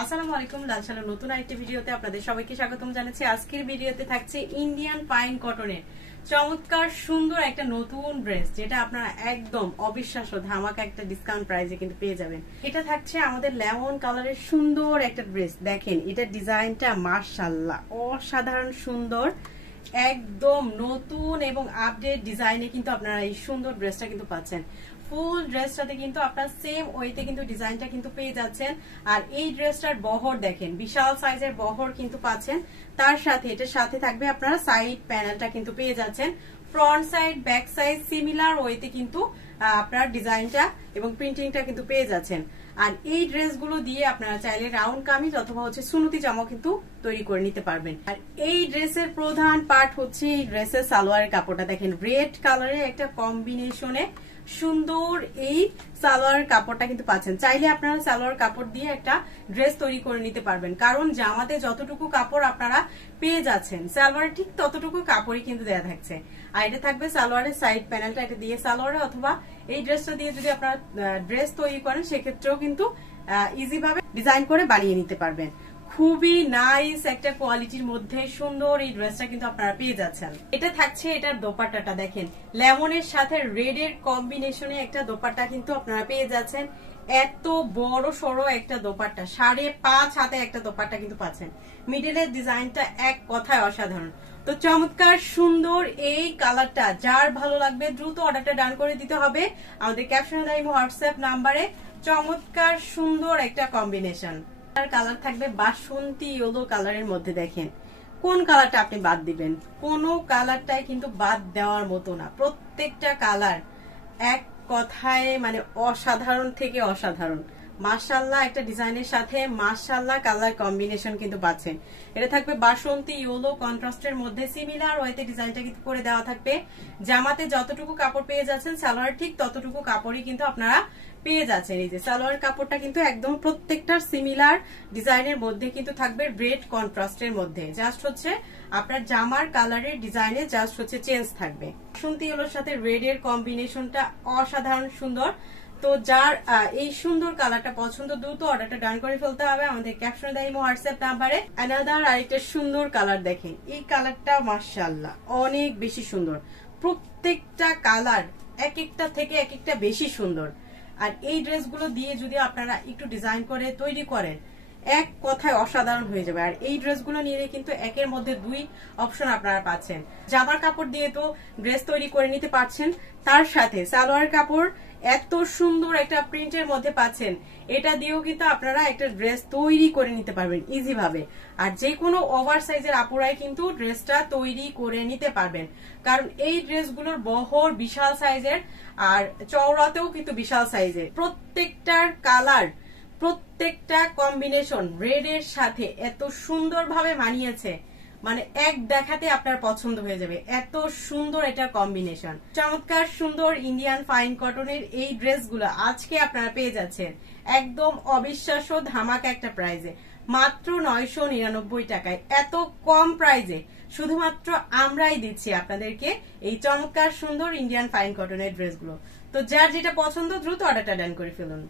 আসসালামু আলাইকুম, লালশালের নতুন আরেকটি ভিডিওতে আপনাদের সবাইকে স্বাগতম জানাচ্ছি। আজকের ভিডিওতে থাকছে ইন্ডিয়ান ফাইন কটনের চমৎকার সুন্দর একটা নতুন ড্রেস, যেটা আপনারা একদম অবিশ্বাস্য ধামাকা একটা ডিসকাউন্ট প্রাইসে কিন্তু পেয়ে যাবেন। এটা থাকছে আমাদের লেমন কালারের সুন্দর একটা ড্রেস। দেখেন এটা ডিজাইনটা মাশাআল্লাহ অসাধারণ সুন্দর, একদম নতুন এবং আপডেট ডিজাইনে কিন্তু আপনারা এই সুন্দর ড্রেসটা কিন্তু পাচ্ছেন। ফুল ড্রেসটাতে কিন্তু আপনারা সেম ওয়েতে কিন্তু ডিজাইনটা কিন্তু পেয়ে যাচ্ছেন। আর এই ড্রেসটার বহর দেখেন, বিশাল সাইজের বহর কিন্তু পাচ্ছেন। তার সাথে এটার সাথে থাকবে আপনারা সাইড প্যানেলটা কিন্তু পেয়ে যাচ্ছেন। Front side back side similar ওয়েতে কিন্তু আপনার ডিজাইনটা এবং প্রিন্টিংটা কিন্তু পেয়ে যাচ্ছেন। আর এই ড্রেসগুলো দিয়ে আপনারা চাইলে রাউন্ড কামিজ অথবা হচ্ছে সুন্নতি জামা কিন্তু তৈরি করে নিতে পারবেন। আর এই ড্রেসের প্রধান পার্ট হচ্ছে এই ড্রেসের সালোয়ারের কাপড়টা। দেখেন রেড কালারের একটা কম্বিনেশনে সুন্দর এই সালোয়ার কাপড়টা কিন্তু পাচ্ছেন। চাইলে আপনারা সালোয়ার কাপড় দিয়ে একটা ড্রেস তৈরি করে নিতে পারবেন, কারণ জামাতে যতটুকু কাপড় আপনারা পেয়ে যাচ্ছেন সালোয়ারে ঠিক ততটুকু কাপড়ই কিন্তু দেয়া থাকছে। আর এটা থাকবে সালোয়ারের সাইড প্যানেলটা, এটা দিয়ে সালোয়ারে অথবা এই ড্রেসটা দিয়ে যদি আপনারা ড্রেস তৈরি করেন সেক্ষেত্রেও কিন্তু ইজি ভাবে ডিজাইন করে বানিয়ে নিতে পারবেন। খুবই নাইস একটা কোয়ালিটির মধ্যে সুন্দর এই ড্রেসটা কিন্তু আপনারা পেয়ে যাচ্ছেন। এটা থাকছে এটার দোপাট্টাটা, দেখেন লেমনের সাথে রেড এর কম্বিনেশনে একটা দোপাট্টা কিন্তু আপনারা পেয়ে যাচ্ছেন। এত বড় সড়ো একটা দোপাট্টা, 5.5 হাতে একটা দোপাট্টা কিন্তু পাচ্ছেন। মিডলের ডিজাইনটা এক কথায় অসাধারণ। তো চমৎকার সুন্দর এই কালারটা যার ভালো লাগবে দ্রুত অর্ডারটা ডান করে দিতে হবে আমাদের ক্যাপশনে দেওয়া হোয়াটসঅ্যাপ নাম্বারে। চমৎকার সুন্দর একটা কম্বিনেশন কালার থাকবে বাসন্তী ইয়েলো কালারের মধ্যে। দেখেন কোন কালারটা আপনি বাদ দিবেন, কোন কালারটাই কিন্তু বাদ দেওয়ার মতো না। প্রত্যেকটা কালার এক কথায় মানে অসাধারণ থেকে অসাধারণ। মাশাআল্লাহ একটা ডিজাইনের সাথে মাশাআল্লাহ কালার কম্বিনেশন কিন্তু পাচ্ছেন। এটা থাকবে বাসন্তী ইয়েলো কন্ট্রাস্টের মধ্যে সিমিলার ওয়েতে ডিজাইনটা কিন্তু করে দেওয়া থাকবে। জামাতে যতটুকু কাপড় পেয়ে যাচ্ছেন সালোয়ার ঠিক ততটুকু কাপড়ই কিন্তু আপনারা পেয়ে যাচ্ছেন। এই যে সালোয়ার কাপড়টা কিন্তু একদম প্রত্যেকটা সিমিলার ডিজাইনের মধ্যে কিন্তু থাকবে রেড কন্ট্রাস্টের মধ্যে। জাস্ট হচ্ছে আপনার জামার কালারের ডিজাইনে জাস্ট হচ্ছে চেঞ্জ থাকবে। বাসন্তী ইয়েলোর সাথে রেড এর কম্বিনেশনটা অসাধারণ সুন্দর। তো যার এই সুন্দর কালারটা পছন্দ দ্রুত অর্ডারটা ডান করে ফেলতে হবে আমাদের ক্যাপশনে দেওয়া হোয়াটসঅ্যাপ নাম্বারে। অ্যানাদার আরেকটা সুন্দর কালার দেখেন, এই কালারটা মাশাআল্লাহ অনেক বেশি সুন্দর। প্রত্যেকটা কালার এক একটা থেকে এক একটা বেশি সুন্দর। আর এই ড্রেসগুলো দিয়ে যদি আপনারা একটু ডিজাইন করে তৈরি করেন এক কথায় অসাধারণ হয়ে যাবে। আর এই ড্রেসগুলো নিয়ে কিন্তু একের মধ্যে 2 অপশন আপনারা পাচ্ছেন। জামার কাপড় দিয়ে তো ড্রেস তৈরি করে নিতে পারছেন, তার সাথে সালোয়ার কাপড় এত সুন্দর একটা প্রিন্টের মধ্যে পাচ্ছেন, এটা দিয়েও কিন্তু আপনারা একটা ড্রেস তৈরি করে নিতে পারবেন ইজি ভাবে। আর যে কোনো ওভার সাইজের আপুরাই কিন্তু ড্রেসটা তৈরি করে নিতে পারবেন, কারণ এই ড্রেসগুলোর বহর বিশাল সাইজের আর চওড়াতেও কিন্তু বিশাল সাইজের। প্রত্যেকটার কালার প্রত্যেকটা কম্বিনেশন রেড এর সাথে এত সুন্দরভাবে মানিয়েছে, মানে এক দেখাতে আপনার পছন্দ হয়ে যাবে, এত সুন্দর এটা কম্বিনেশন। চমৎকার সুন্দর ইন্ডিয়ান ফাইন কটনের এই ড্রেসগুলো আজকে আপনারা পেয়ে যাচ্ছেন একদম অবিশ্বাস্য ধামাকা একটা প্রাইজে, মাত্র 999 টাকায়। এত কম প্রাইজে শুধুমাত্র আমরাই দিচ্ছি আপনাদেরকে এই চমৎকার সুন্দর ইন্ডিয়ান ফাইন কটনের ড্রেসগুলো। তো যার যেটা পছন্দ দ্রুত অর্ডারটা ডান করে ফেলুন।